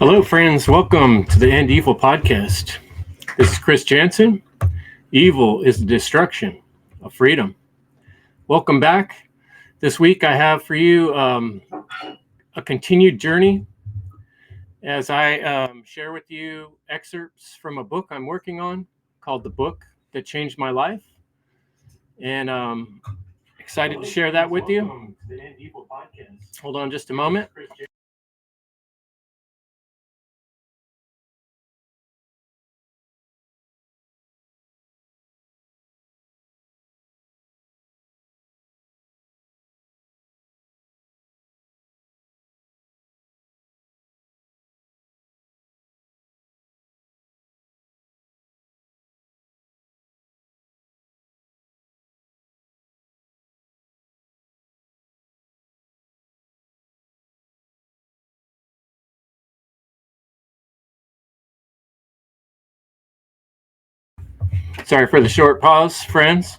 Hello, friends. Welcome to the End Evil podcast. This is Chris Jansen. Evil is the destruction of freedom. Welcome back. This week, I have for you a continued journey as I share with you excerpts from a book I'm working on called The Book That Changed My Life. And excited to share that with you. Hold on just a moment. Sorry for the short pause, friends.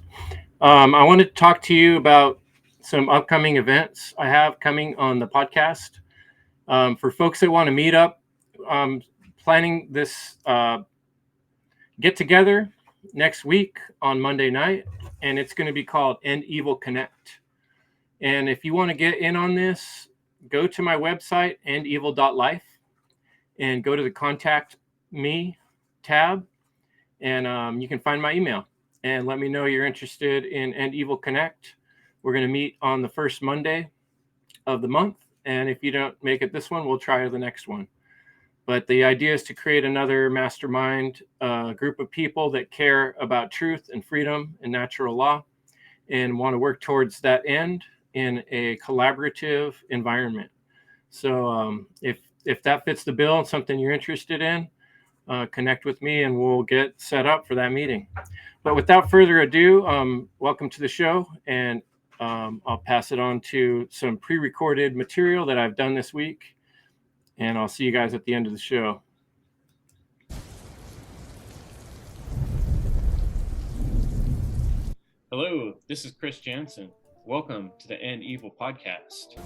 I wanted to talk to you about some upcoming events I have coming on the podcast. For folks that want to meet up, planning this get together next week on Monday night, and it's going to be called End Evil Connect. And if you want to get in on this, go to my website, endevil.life, and go to the Contact Me tab, and you can find my email. And let me know you're interested in End Evil Connect. We're going to meet on the first Monday of the month. And if you don't make it this one, we'll try the next one. But the idea is to create another mastermind group of people that care about truth and freedom and natural law and want to work towards that end in a collaborative environment. So if that fits the bill and something you're interested in, connect with me and we'll get set up for that meeting. But without further ado, welcome to the show, and I'll pass it on to some pre-recorded material that I've done this week, and I'll see you guys at the end of the show. Hello, this is Chris Jansen. Welcome to the End Evil podcast.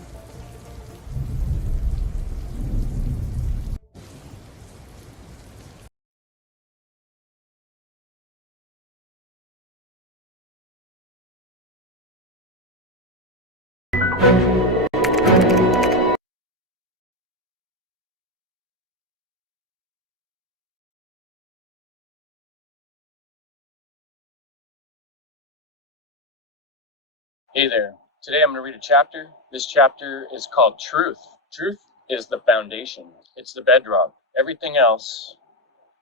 Hey there. Today I'm going to read a chapter. This chapter is called Truth. Truth is the foundation. It's the bedrock. Everything else,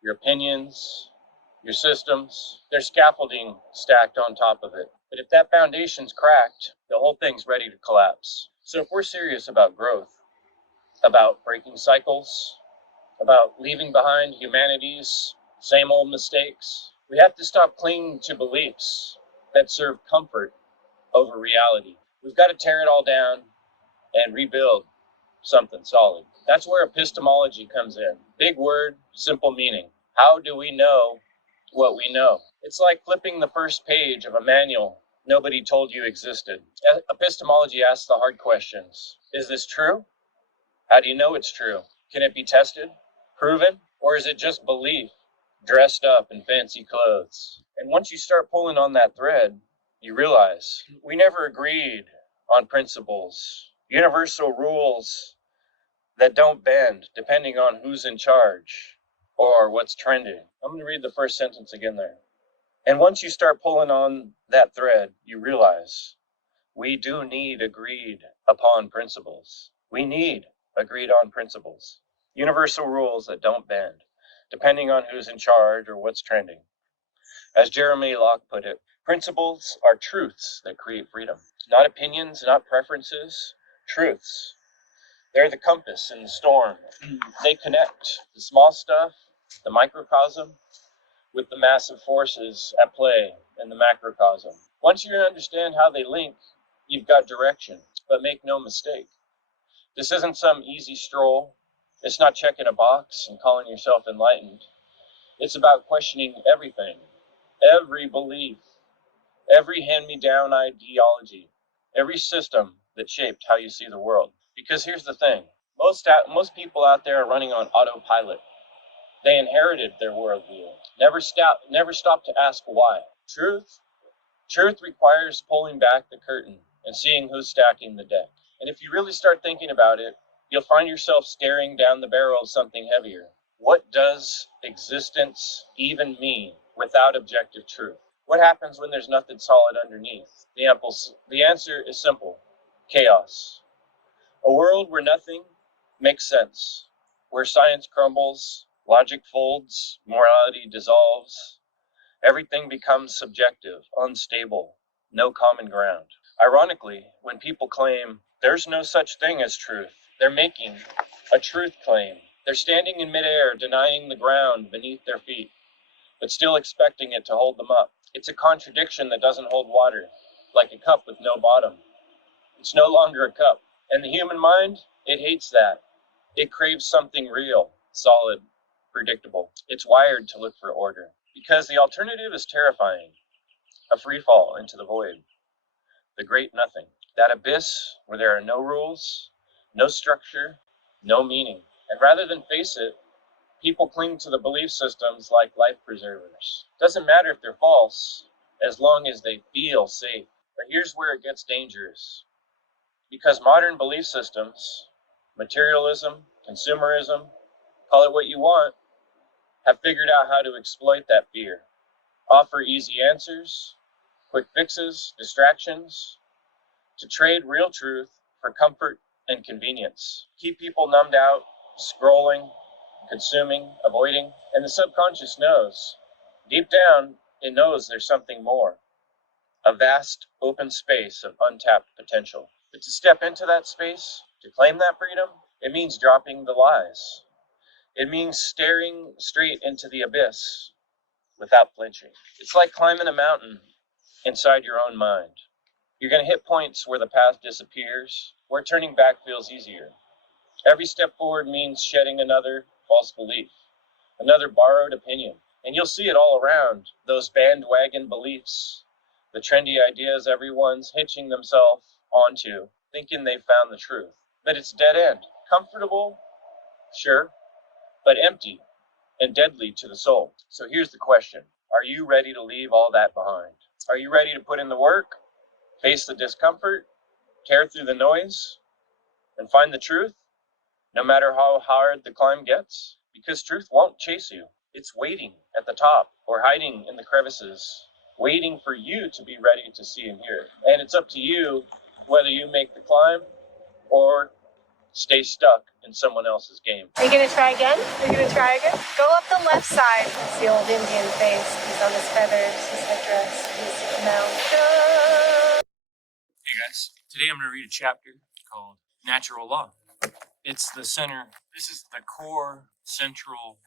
your opinions, your systems, there's scaffolding stacked on top of it. But if that foundation's cracked, the whole thing's ready to collapse. So if we're serious about growth, about breaking cycles, about leaving behind humanity's same old mistakes, we have to stop clinging to beliefs that serve comfort over reality. We've got to tear it all down and rebuild something solid. That's where epistemology comes in. Big word, simple meaning. How do we know what we know? It's like flipping the first page of a manual nobody told you existed. Epistemology asks the hard questions. Is this true? How do you know it's true? Can it be tested, proven, or is it just belief dressed up in fancy clothes? And once you start pulling on that thread, you realize we never agreed on principles, universal rules that don't bend depending on who's in charge or what's trending. I'm going to read the first sentence again there. And once you start pulling on that thread, you realize we do need agreed upon principles. We need agreed on principles, universal rules that don't bend depending on who's in charge or what's trending. As Jeremy Locke put it, principles are truths that create freedom. Not opinions, not preferences, truths. They're the compass in the storm. They connect the small stuff, the microcosm, with the massive forces at play in the macrocosm. Once you understand how they link, you've got direction. But make no mistake, this isn't some easy stroll. It's not checking a box and calling yourself enlightened. It's about questioning everything, every belief, every hand-me-down ideology, every system that shaped how you see the world. Because here's the thing, Most people out there are running on autopilot. They inherited their worldview. Never stop to ask why. Truth requires pulling back the curtain and seeing who's stacking the deck. And if you really start thinking about it, you'll find yourself staring down the barrel of something heavier. What does existence even mean without objective truth? What happens when there's nothing solid underneath? The answer is simple: chaos. A world where nothing makes sense, where science crumbles, logic folds, morality dissolves, everything becomes subjective, unstable, no common ground. Ironically, when people claim there's no such thing as truth, they're making a truth claim. They're standing in midair, denying the ground beneath their feet, but still expecting it to hold them up. It's a contradiction that doesn't hold water, like a cup with no bottom. It's no longer a cup. And the human mind, it hates that. It craves something real, solid, predictable. It's wired to look for order. Because the alternative is terrifying: a free fall into the void, the great nothing, that abyss where there are no rules, no structure, no meaning. And rather than face it, people cling to the belief systems like life preservers. Doesn't matter if they're false, as long as they feel safe. But here's where it gets dangerous. Because modern belief systems, materialism, consumerism, call it what you want, have figured out how to exploit that fear. Offer easy answers, quick fixes, distractions, to trade real truth for comfort and convenience. Keep people numbed out, scrolling, consuming, avoiding, and the subconscious knows. Deep down, it knows there's something more. A vast, open space of untapped potential. But to step into that space, to claim that freedom, it means dropping the lies. It means staring straight into the abyss without flinching. It's like climbing a mountain inside your own mind. You're going to hit points where the path disappears, where turning back feels easier. Every step forward means shedding another false belief, another borrowed opinion. And you'll see it all around, those bandwagon beliefs, the trendy ideas everyone's hitching themselves onto, thinking they've found the truth. But it's dead end. Comfortable, sure, but empty and deadly to the soul. So here's the question: are you ready to leave all that behind? Are you ready to put in the work, face the discomfort, tear through the noise, and find the truth, no matter how hard the climb gets? Because truth won't chase you. It's waiting at the top or hiding in the crevices, waiting for you to be ready to see and hear it. And it's up to you whether you make the climb or stay stuck in someone else's game. Are you going to try again? Are you going to try again? Go up the left side. That's the old Indian face. He's on his feathers, his headdress, he's a mountain. Hey guys, today I'm going to read a chapter called Natural Law. This is the core central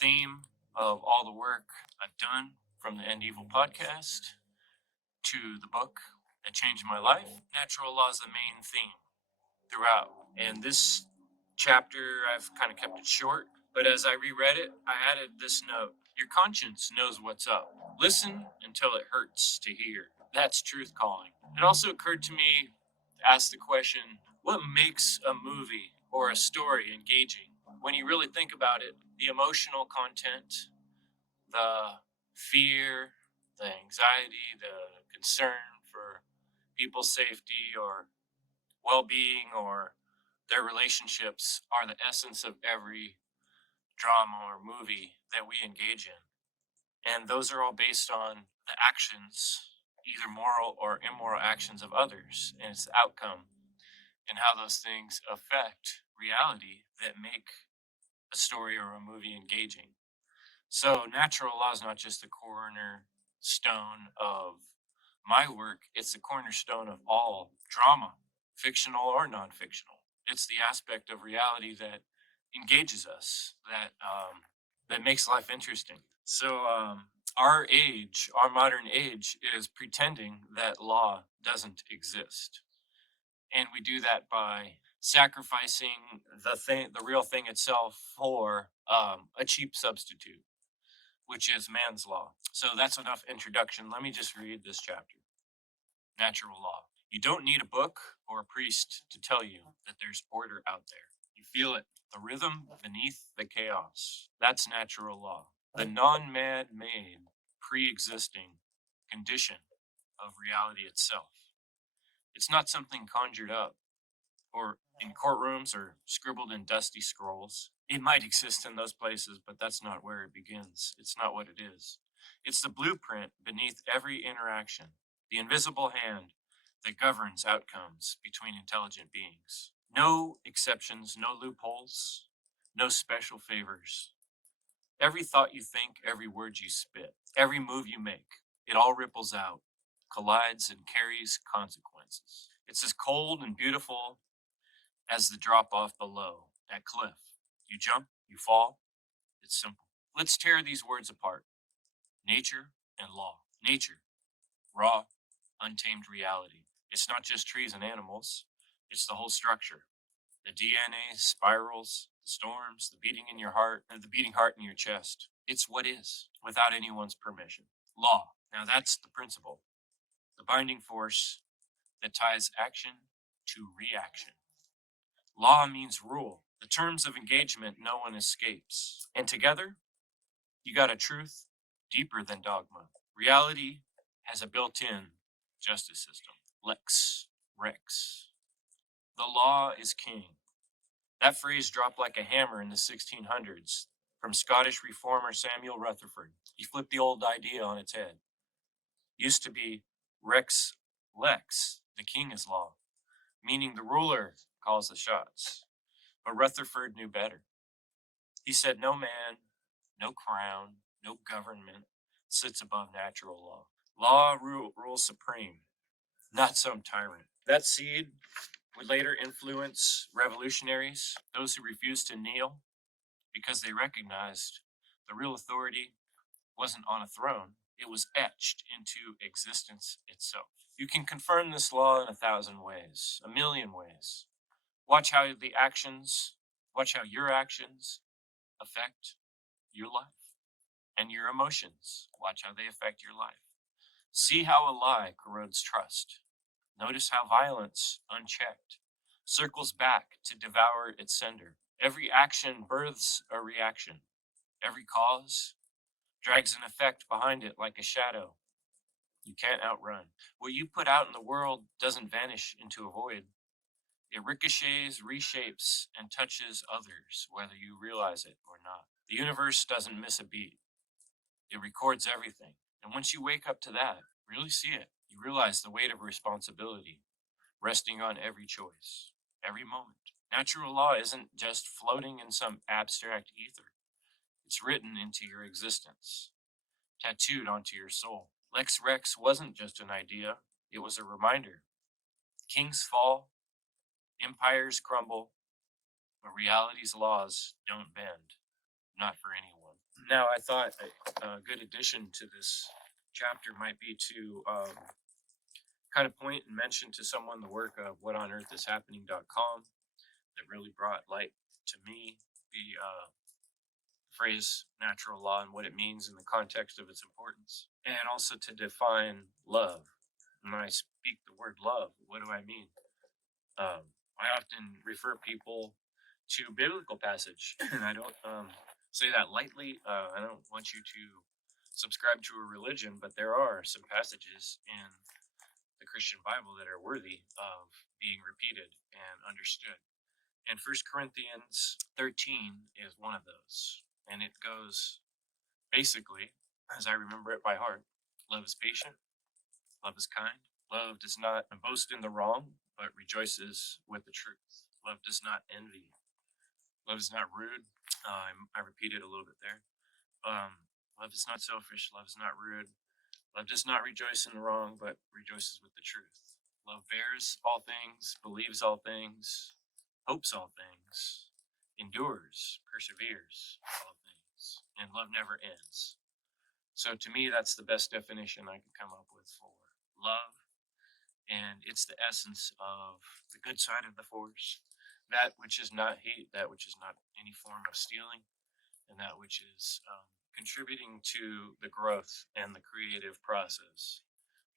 theme of all the work I've done, from the End Evil podcast to the book that changed my life. Natural law is the main theme throughout. And this chapter, I've kind of kept it short, but as I reread it, I added this note: your conscience knows what's up. Listen until it hurts to hear. That's truth calling. It also occurred to me to ask the question, what makes a movie or a story engaging? When you really think about it, the emotional content, the fear, the anxiety, the concern for people's safety or well-being or their relationships are the essence of every drama or movie that we engage in. And those are all based on the actions, either moral or immoral actions of others. And it's the outcome and how those things affect reality that make a story or a movie engaging. So natural law is not just the cornerstone of my work, it's the cornerstone of all drama, fictional or non-fictional. It's the aspect of reality that engages us, that makes life interesting. So our modern age, is pretending that law doesn't exist, and we do that by sacrificing the real thing itself for a cheap substitute, which is man's law. So that's enough introduction. Let me just read this chapter. Natural law. You don't need a book or a priest to tell you that there's order out there. You feel it, the rhythm beneath the chaos. That's natural law. The non-man-made, pre-existing condition of reality itself. It's not something conjured up or in courtrooms or scribbled in dusty scrolls. It might exist in those places, but that's not where it begins. It's not what it is. It's the blueprint beneath every interaction, the invisible hand that governs outcomes between intelligent beings. No exceptions, no loopholes, no special favors. Every thought you think, every word you spit, every move you make, it all ripples out, collides, and carries consequences. It's as cold and beautiful as the drop off below, that cliff. You jump, you fall. It's simple. Let's tear these words apart. Nature and law. Nature, raw, untamed reality. It's not just trees and animals, it's the whole structure. The DNA spirals, the storms, the beating in your heart, and the beating heart in your chest. It's what is, without anyone's permission. Law. Now that's the principle, the binding force that ties action to reaction. Law means rule, the terms of engagement no one escapes. And together, you got a truth deeper than dogma. Reality has a built in justice system. Lex, Rex. The law is king. That phrase dropped like a hammer in the 1600s from Scottish reformer Samuel Rutherford. He flipped the old idea on its head. Used to be Rex Lex, the king is law, meaning the ruler calls the shots. But Rutherford knew better. He said no man, no crown, no government sits above natural law. Law rules supreme, not some tyrant. That seed would later influence revolutionaries, those who refused to kneel because they recognized the real authority wasn't on a throne, it was etched into existence itself. You can confirm this law in 1,000 ways, a million ways. Watch how your actions affect your life and your emotions. Watch how they affect your life. See how a lie corrodes trust. Notice how violence, unchecked, circles back to devour its sender. Every action births a reaction. Every cause drags an effect behind it like a shadow you can't outrun. What you put out in the world doesn't vanish into a void. It ricochets, reshapes, and touches others, whether you realize it or not. The universe doesn't miss a beat. It records everything. And once you wake up to that, really see it, you realize the weight of responsibility resting on every choice, every moment. Natural law isn't just floating in some abstract ether. It's written into your existence, tattooed onto your soul. Lex Rex wasn't just an idea, it was a reminder. Kings fall, empires crumble, but reality's laws don't bend, not for anyone. Now, I thought a good addition to this chapter might be to kind of point and mention to someone the work of whatonearthishappening.com that really brought light to me the phrase natural law and what it means in the context of its importance, and also to define love. When I speak the word love, what do I mean? I often refer people to biblical passage, and I don't say that lightly. I don't want you to subscribe to a religion, but there are some passages in the Christian Bible that are worthy of being repeated and understood. And 1 Corinthians 13 is one of those. And it goes basically, as I remember it by heart, love is patient, love is kind, love does not boast in the wrong, but rejoices with the truth. Love does not envy. Love is not rude. I repeated a little bit there. Love is not selfish. Love is not rude. Love does not rejoice in the wrong, but rejoices with the truth. Love bears all things, believes all things, hopes all things, endures, perseveres all things, and love never ends. So to me, that's the best definition I could come up with for love. And it's the essence of the good side of the force, that which is not hate, that which is not any form of stealing, and that which is contributing to the growth and the creative process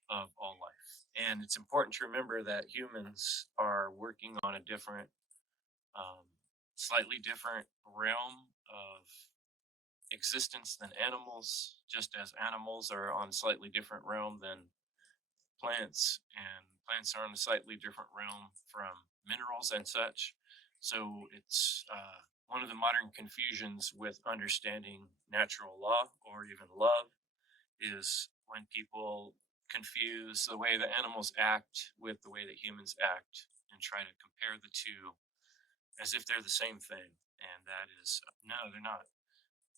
of all life. And it's important to remember that humans are working on a different slightly different realm of existence than animals, just as animals are on a slightly different realm than plants, and plants are on a slightly different realm from minerals and such. So it's one of the modern confusions with understanding natural law or even love is when people confuse the way that animals act with the way that humans act and try to compare the two as if they're the same thing. And that is, no, they're not.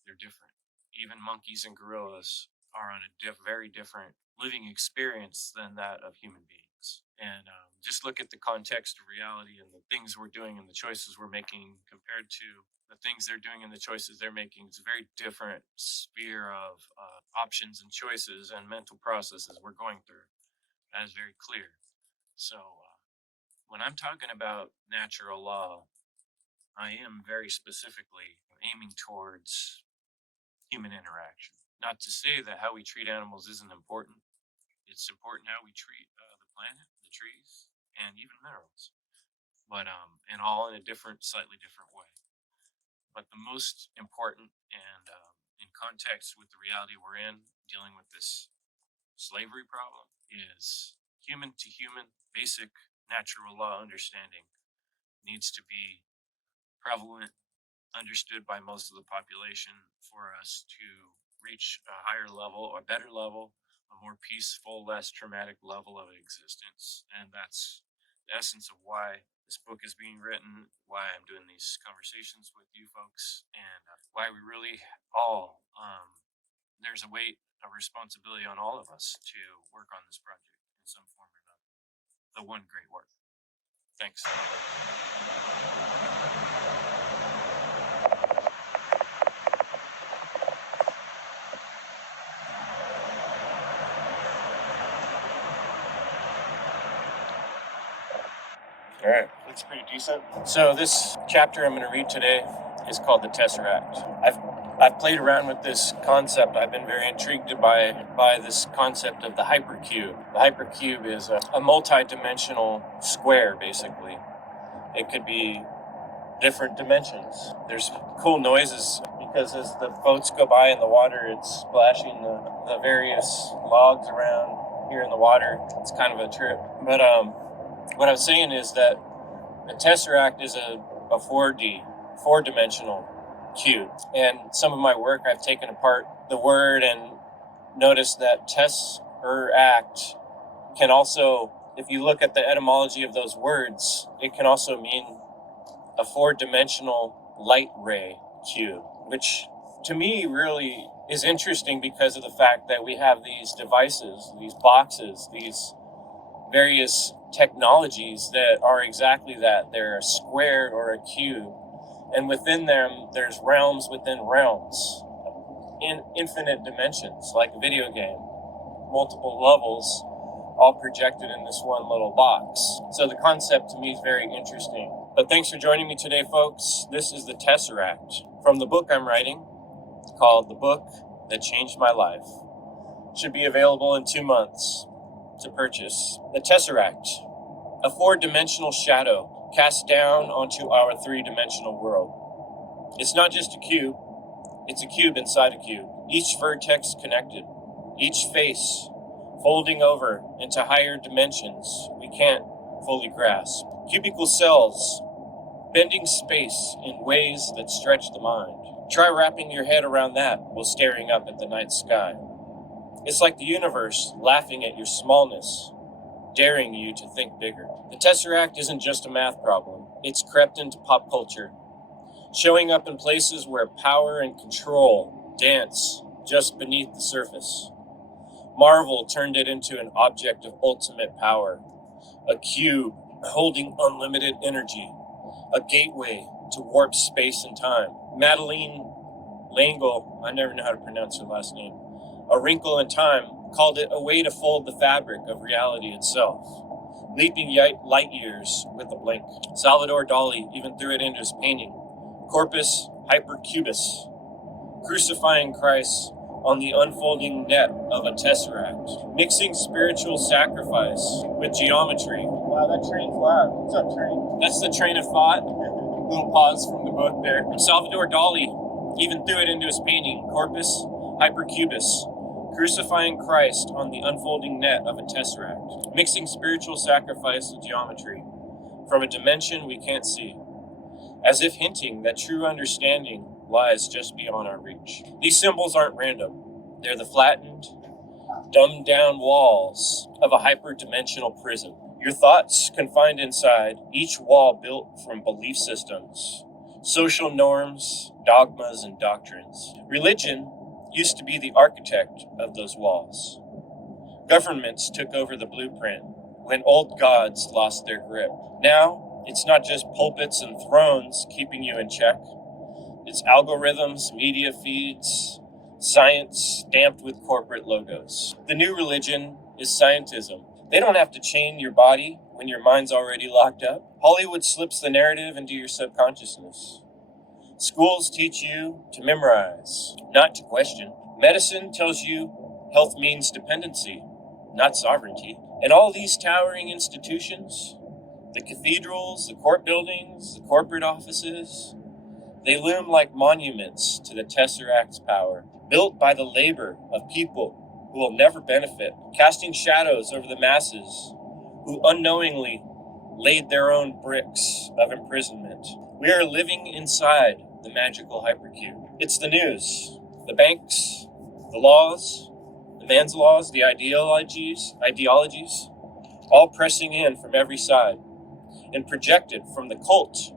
They're different. Even monkeys and gorillas are on a very different living experience than that of human beings. And just look at the context of reality and the things we're doing and the choices we're making compared to the things they're doing and the choices they're making. It's a very different sphere of options and choices and mental processes we're going through. That is very clear. So when I'm talking about natural law, I am very specifically aiming towards human interaction. Not to say that how we treat animals isn't important. It's important how we treat the planet, the trees, and even minerals, but and all in a slightly different way. But the most important, and in context with the reality we're in, dealing with this slavery problem, is human to human, basic natural law understanding needs to be prevalent, understood by most of the population for us to reach a higher level, a better level, a more peaceful, less traumatic level of existence. And that's the essence of why this book is being written, why I'm doing these conversations with you folks, and why we really all, there's a weight, a responsibility on all of us to work on this project in some form or another. The one great work. Thanks. All right, that's pretty decent. So this chapter I'm going to read today is called the Tesseract. I've played around with this concept. I've been very intrigued by this concept of the hypercube. The hypercube is a multi-dimensional square, basically. It could be different dimensions. There's cool noises because as the boats go by in the water, it's splashing the various logs around here in the water. It's kind of a trip. But what I was saying is that the Tesseract is a 4D, four-dimensional cube. And some of my work, I've taken apart the word and noticed that Tesseract can also, if you look at the etymology of those words, it can also mean a four-dimensional light ray cube, which to me really is interesting because of the fact that we have these devices, these boxes, these various technologies that are exactly that. They're a square or a cube, and within them there's realms within realms in infinite dimensions, like a video game, multiple levels all projected in this one little box. So the concept to me is very interesting. But thanks for joining me today, folks. This is the Tesseract from the book I'm writing called The Book That Changed My Life. Should be available in 2 months to purchase. The Tesseract, a four-dimensional shadow cast down onto our three-dimensional world. It's not just a cube, it's a cube inside a cube. Each vertex connected, each face folding over into higher dimensions we can't fully grasp. Cubical cells bending space in ways that stretch the mind. Try wrapping your head around that while staring up at the night sky. It's like the universe laughing at your smallness, daring you to think bigger. The Tesseract isn't just a math problem. It's crept into pop culture, showing up in places where power and control dance just beneath the surface. Marvel turned it into an object of ultimate power, a cube holding unlimited energy, a gateway to warp space and time. Madeleine L'Engle, I never know how to pronounce her last name, A Wrinkle in Time, called it a way to fold the fabric of reality itself, leaping light years with a blink. Salvador Dali even threw it into his painting, Corpus Hypercubus, crucifying Christ on the unfolding net of a tesseract, mixing spiritual sacrifice with geometry. Wow, that train's loud. What's up, train? That's the train of thought. Little pause from the the book there. And Salvador Dali even threw it into his painting, Corpus Hypercubus, crucifying Christ on the unfolding net of a tesseract, mixing spiritual sacrifice with geometry from a dimension we can't see, as if hinting that true understanding lies just beyond our reach. These symbols aren't random. They're the flattened, dumbed down walls of a hyperdimensional prison. Your thoughts confined inside, each wall built from belief systems, social norms, dogmas, and doctrines. Religion used to be the architect of those walls. Governments took over the blueprint when old gods lost their grip. Now, it's not just pulpits and thrones keeping you in check. It's algorithms, media feeds, science stamped with corporate logos. The new religion is scientism. They don't have to chain your body when your mind's already locked up. Hollywood slips the narrative into your subconsciousness. Schools teach you to memorize, not to question. Medicine tells you health means dependency, not sovereignty. And all these towering institutions, the cathedrals, the court buildings, the corporate offices, they loom like monuments to the Tesseract's power, built by the labor of people who will never benefit, casting shadows over the masses who unknowingly laid their own bricks of imprisonment. We are living inside the magical hypercube. It's the news, the banks, the laws, the man's laws, the ideologies, all pressing in from every side and projected from the cult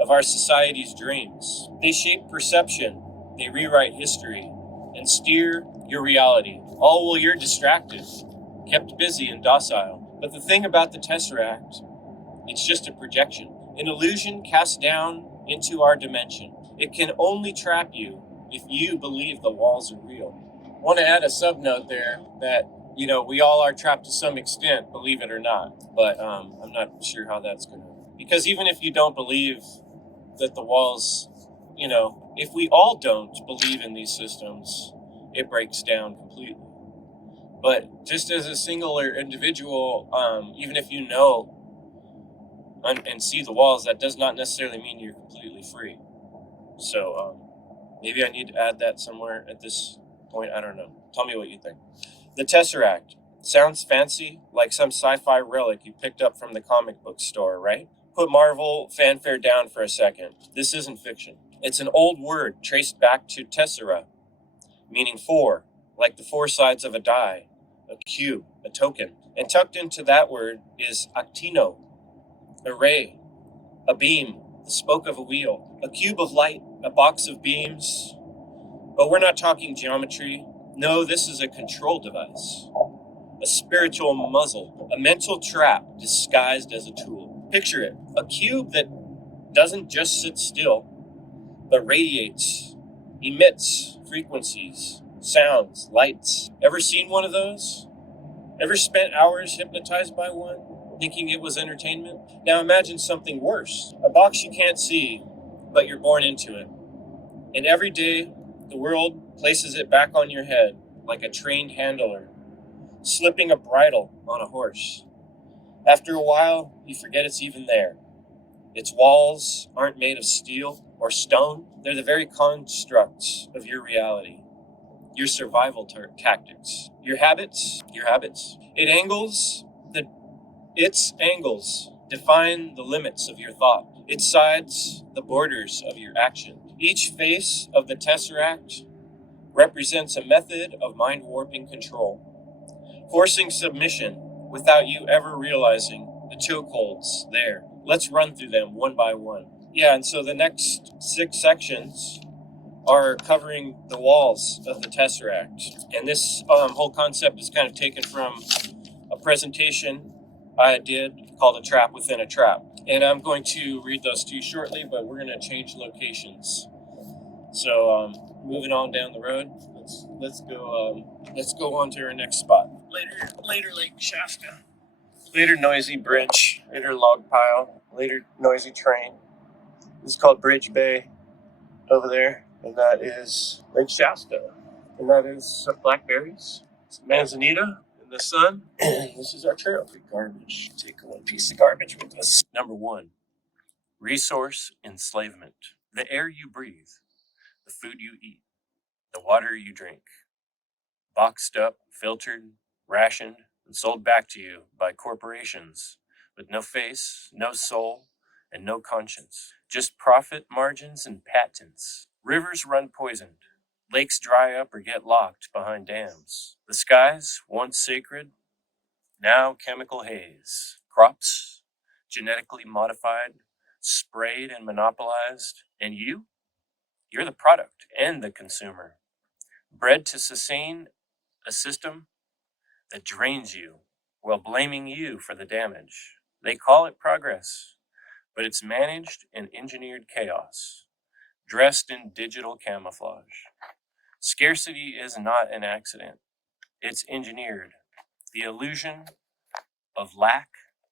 of our society's dreams. They shape perception, they rewrite history, and steer your reality, all while you're distracted, kept busy and docile. But the thing about the Tesseract, it's just a projection, an illusion cast down into our dimension. It can only trap you if you believe the walls are real. I want to add a subnote there that, we all are trapped to some extent, believe it or not. But I'm not sure how that's going to. Because even if you don't believe that the walls, if we all don't believe in these systems, it breaks down completely. But just as a singular individual, even if you know and see the walls, that does not necessarily mean you're completely free. So maybe I need to add that somewhere at this point. I don't know. Tell me what you think. The Tesseract sounds fancy, like some sci-fi relic you picked up from the comic book store, right? Put Marvel fanfare down for a second. This isn't fiction. It's an old word traced back to tessera, meaning four, like the four sides of a die, a cube, a token. And tucked into that word is actino, a ray, a beam, the spoke of a wheel, a cube of light, a box of beams. But we're not talking geometry. No, this is a control device, a spiritual muzzle, a mental trap disguised as a tool. Picture it, a cube that doesn't just sit still, but radiates, emits frequencies, sounds, lights. Ever seen one of those? Ever spent hours hypnotized by one, thinking it was entertainment? Now imagine something worse, a box you can't see, but you're born into it. And every day, the world places it back on your head like a trained handler, slipping a bridle on a horse. After a while, you forget it's even there. Its walls aren't made of steel or stone. They're the very constructs of your reality, your survival tactics, your habits. Its angles define the limits of your thought. Its sides, the borders of your action. Each face of the Tesseract represents a method of mind-warping control, forcing submission without you ever realizing the chokeholds there. Let's run through them one by one. Yeah, and so the next 6 sections are covering the walls of the Tesseract. And this whole concept is kind of taken from a presentation I did called A Trap Within a Trap. And I'm going to read those to you shortly, but we're going to change locations. So moving on down the road, let's go on to our next spot. Later Lake Shasta. Later noisy bridge. Later log pile. Later noisy train. This is called Bridge Bay over there, and that is Lake Shasta. And that is some blackberries, some manzanita in the sun. And this is our trail. Garbage. Take one piece of garbage with us. Number 1, resource enslavement. The air you breathe, the food you eat, the water you drink, boxed up, filtered, rationed, and sold back to you by corporations with no face, no soul, and no conscience. Just profit margins and patents. Rivers run poisoned. Lakes dry up or get locked behind dams. The skies, once sacred, now chemical haze. Crops, genetically modified, sprayed and monopolized. And you're the product and the consumer. Bred to sustain a system that drains you while blaming you for the damage. They call it progress, but it's managed and engineered chaos, dressed in digital camouflage. Scarcity is not an accident, it's engineered. The illusion of lack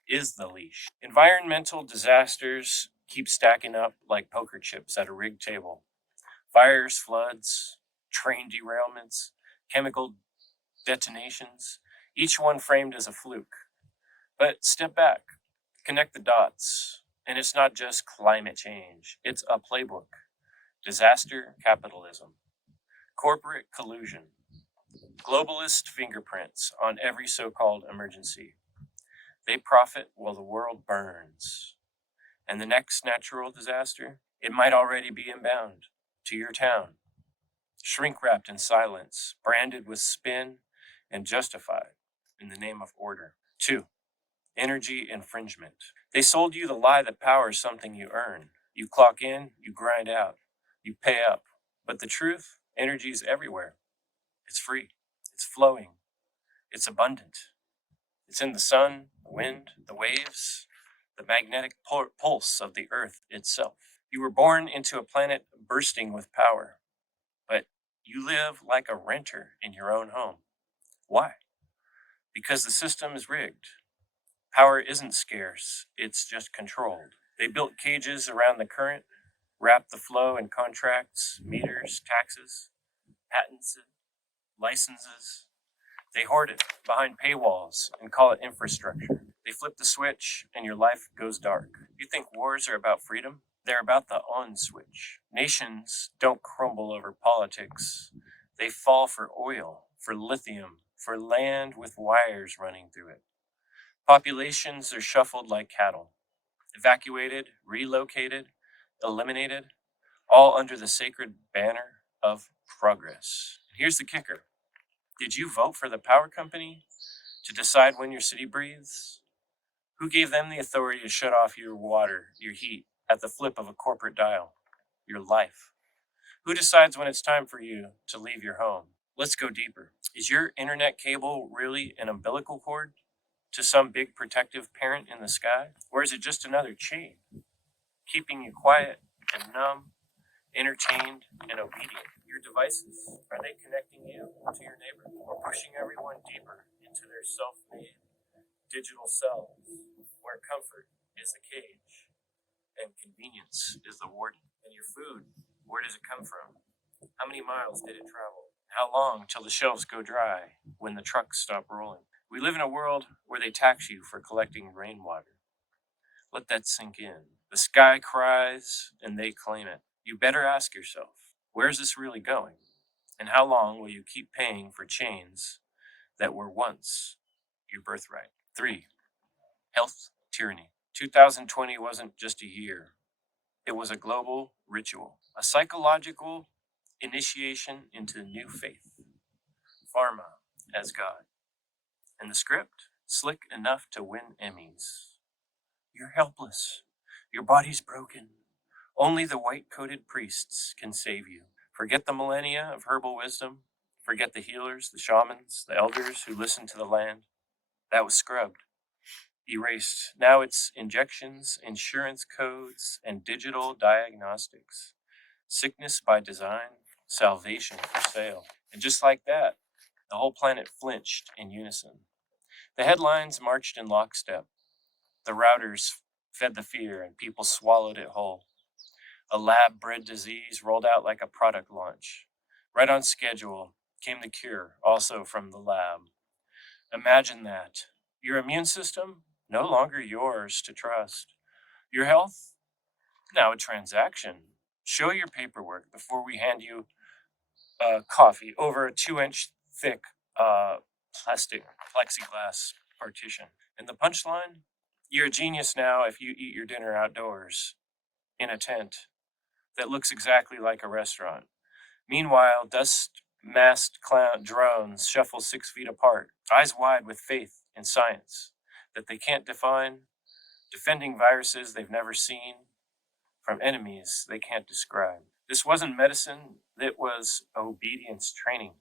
is the leash. Environmental disasters keep stacking up like poker chips at a rigged table. Fires, floods, train derailments, chemical detonations, each one framed as a fluke. But step back, connect the dots, and it's not just climate change, it's a playbook. Disaster capitalism, corporate collusion, globalist fingerprints on every so called emergency. They profit while the world burns. And the next natural disaster, it might already be inbound to your town, shrink wrapped in silence, branded with spin and justified in the name of order. 2. Energy infringement. They sold you the lie that power is something you earn. You clock in, you grind out, you pay up. But the truth, energy is everywhere. It's free, it's flowing, it's abundant. It's in the sun, the wind, the waves, the magnetic pulse of the earth itself. You were born into a planet bursting with power, but you live like a renter in your own home. Why? Because the system is rigged. Power isn't scarce, it's just controlled. They built cages around the current, wrapped the flow in contracts, meters, taxes, patents, licenses. They hoard it behind paywalls and call it infrastructure. They flip the switch and your life goes dark. You think wars are about freedom? They're about the on switch. Nations don't crumble over politics. They fall for oil, for lithium, for land with wires running through it. Populations are shuffled like cattle, evacuated, relocated, eliminated, all under the sacred banner of progress. Here's the kicker. Did you vote for the power company to decide when your city breathes? Who gave them the authority to shut off your water, your heat, at the flip of a corporate dial? Your life. Who decides when it's time for you to leave your home? Let's go deeper. Is your internet cable really an umbilical cord to some big protective parent in the sky? Or is it just another chain, keeping you quiet and numb, entertained and obedient? Your devices, are they connecting you to your neighbor or pushing everyone deeper into their self-made digital selves where comfort is the cage and convenience is the warden? And your food, where does it come from? How many miles did it travel? How long till the shelves go dry when the trucks stop rolling? We live in a world where they tax you for collecting rainwater. Let that sink in. The sky cries and they claim it. You better ask yourself, where's this really going? And how long will you keep paying for chains that were once your birthright? 3. Health tyranny. 2020 wasn't just a year. It was a global ritual, a psychological initiation into new faith. Pharma as God. And the script? Slick enough to win Emmys. You're helpless. Your body's broken. Only the white-coated priests can save you. Forget the millennia of herbal wisdom. Forget the healers, the shamans, the elders who listened to the land. That was scrubbed, erased. Now it's injections, insurance codes, and digital diagnostics. Sickness by design, salvation for sale. And just like that, the whole planet flinched in unison. The headlines marched in lockstep. The routers fed the fear and people swallowed it whole. A lab-bred disease rolled out like a product launch. Right on schedule came the cure, also from the lab. Imagine that. Your immune system, no longer yours to trust. Your health, now a transaction Show your paperwork before we hand you coffee over a 2-inch thick plastic plexiglass partition. And the punchline? You're a genius now if you eat your dinner outdoors in a tent that looks exactly like a restaurant. Meanwhile, dust masked clown drones shuffle 6 feet apart, eyes wide with faith in science that they can't define, defending viruses they've never seen from enemies they can't describe. This wasn't medicine, it was obedience training.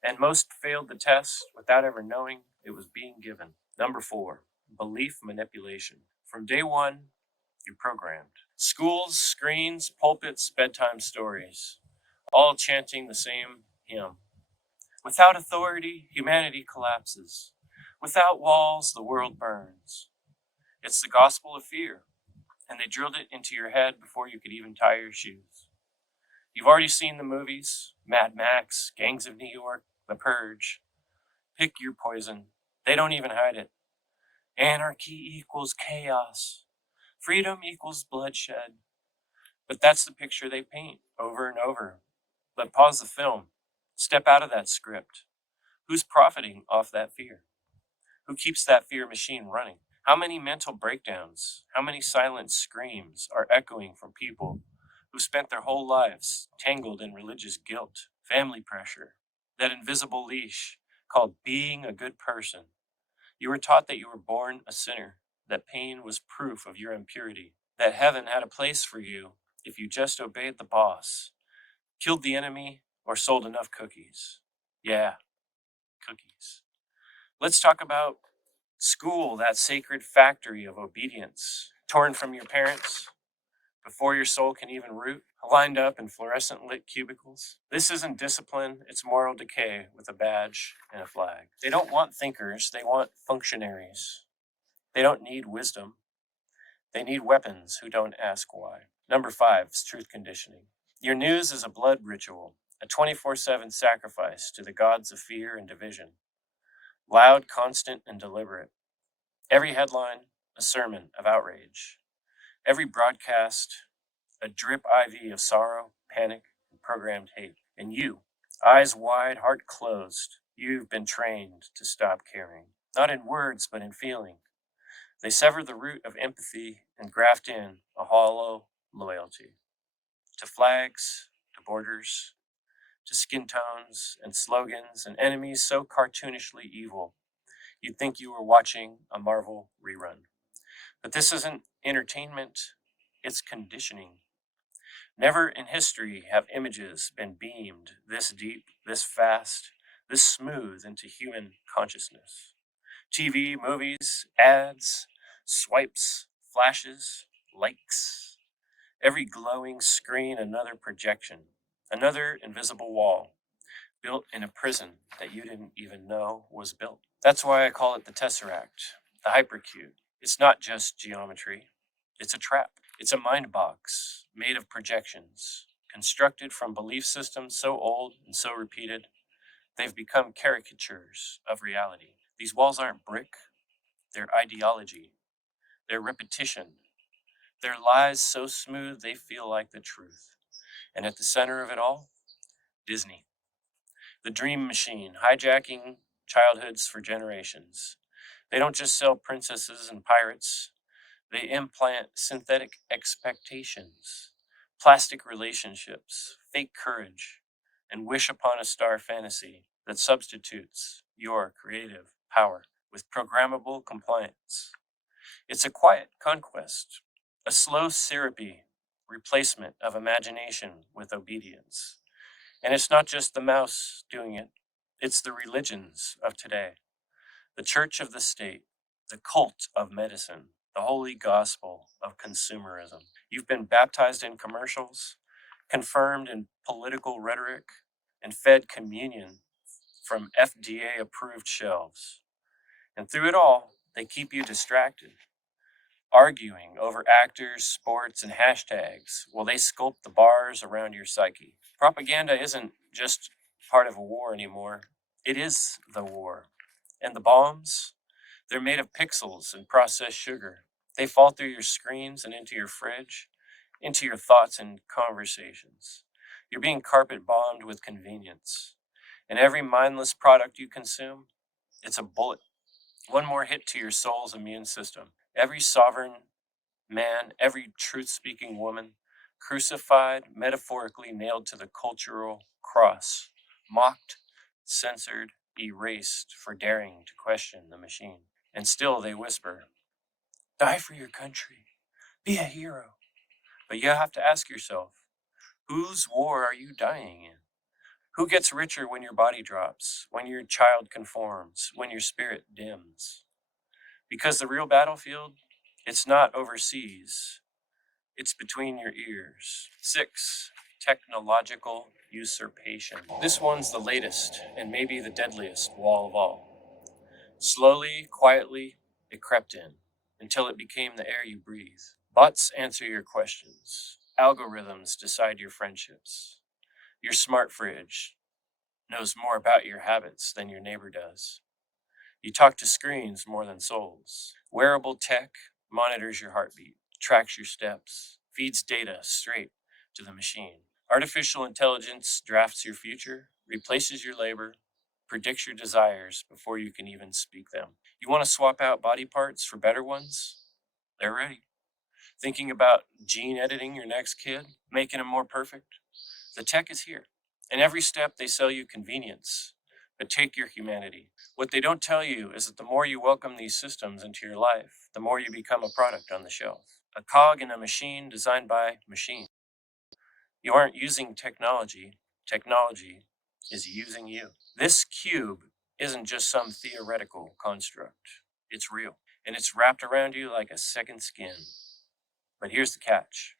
And most failed the test without ever knowing it was being given. Number 4, belief manipulation. From day one, you're programmed. Schools, screens, pulpits, bedtime stories, all chanting the same hymn. Without authority, humanity collapses. Without walls, the world burns. It's the gospel of fear, and they drilled it into your head before you could even tie your shoes. You've already seen the movies, Mad Max, Gangs of New York, The Purge. Pick your poison. They don't even hide it. Anarchy equals chaos. Freedom equals bloodshed. But that's the picture they paint over and over. But pause the film. Step out of that script. Who's profiting off that fear? Who keeps that fear machine running? How many mental breakdowns, how many silent screams are echoing from people who spent their whole lives tangled in religious guilt, family pressure, that invisible leash called being a good person? You were taught that you were born a sinner, that pain was proof of your impurity, that heaven had a place for you if you just obeyed the boss, killed the enemy, or sold enough cookies. Yeah, cookies. Let's talk about school, that sacred factory of obedience, torn from your parents before your soul can even root, lined up in fluorescent lit cubicles. This isn't discipline, it's moral decay with a badge and a flag. They don't want thinkers, they want functionaries. They don't need wisdom, they need weapons who don't ask why. Number 5 is truth conditioning. Your news is a blood ritual, a 24/7 sacrifice to the gods of fear and division. Loud, constant, and deliberate. Every headline, a sermon of outrage. Every broadcast, a drip IV of sorrow, panic, and programmed hate. And you, eyes wide, heart closed, you've been trained to stop caring. Not in words, but in feeling. They sever the root of empathy and graft in a hollow loyalty. To flags, to borders, to skin tones and slogans and enemies so cartoonishly evil, you'd think you were watching a Marvel rerun. But this isn't entertainment, it's conditioning. Never in history have images been beamed this deep, this fast, this smooth into human consciousness. TV, movies, ads, swipes, flashes, likes. Every glowing screen, another projection, another invisible wall, built in a prison that you didn't even know was built. That's why I call it the Tesseract, the hypercube. It's not just geometry, it's a trap. It's a mind box made of projections, constructed from belief systems so old and so repeated, they've become caricatures of reality. These walls aren't brick, they're ideology, they're repetition, they're lies so smooth they feel like the truth. And at the center of it all, Disney, the dream machine, hijacking childhoods for generations. They don't just sell princesses and pirates, they implant synthetic expectations, plastic relationships, fake courage, and wish upon a star fantasy that substitutes your creative power with programmable compliance. It's a quiet conquest, a slow, syrupy replacement of imagination with obedience. And it's not just the mouse doing it, it's the religions of today, the church of the state, the cult of medicine, the holy gospel of consumerism. You've been baptized in commercials, confirmed in political rhetoric, and fed communion from FDA approved shelves. And through it all, they keep you distracted, arguing over actors, sports, and hashtags while they sculpt the bars around your psyche. Propaganda isn't just part of a war anymore, it is the war. And the bombs, they're made of pixels and processed sugar. They fall through your screens and into your fridge, into your thoughts and conversations. You're being carpet bombed with convenience. And every mindless product you consume, it's a bullet. One more hit to your soul's immune system. Every sovereign man, every truth speaking woman, crucified, metaphorically nailed to the cultural cross, mocked, censored, erased for daring to question the machine. And still they whisper, die for your country, be a hero. But you have to ask yourself, whose war are you dying in? Who gets richer when your body drops, when your child conforms, when your spirit dims? Because the real battlefield, it's not overseas, it's between your ears. 6. Technological usurpation. This one's the latest and maybe the deadliest wall of all. Slowly, quietly, it crept in until it became the air you breathe. Bots answer your questions. Algorithms decide your friendships. Your smart fridge knows more about your habits than your neighbor does. You talk to screens more than souls. Wearable tech monitors your heartbeat, tracks your steps, feeds data straight to the machine. Artificial intelligence drafts your future, replaces your labor, predicts your desires before you can even speak them. You want to swap out body parts for better ones? They're ready. Thinking about gene editing your next kid, making them more perfect? The tech is here. In every step, they sell you convenience, but take your humanity. What they don't tell you is that the more you welcome these systems into your life, the more you become a product on the shelf. A cog in a machine designed by machine. You aren't using technology, technology is using you. This cube isn't just some theoretical construct, it's real. And it's wrapped around you like a second skin. But here's the catch,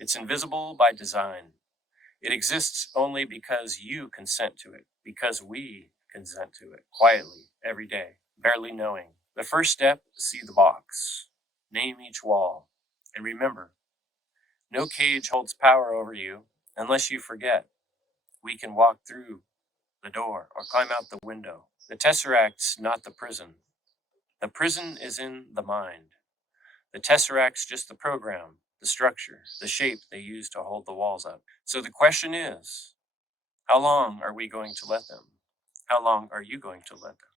it's invisible by design. It exists only because you consent to it, because we consent to it, quietly, every day, barely knowing. The first step, see the box. Name each wall. And remember, no cage holds power over you unless you forget. We can walk through the door or climb out the window. The Tesseract's not the prison. The prison is in the mind. The Tesseract's just the program, the structure, the shape they use to hold the walls up. So the question is, how long are we going to let them? How long are you going to let them?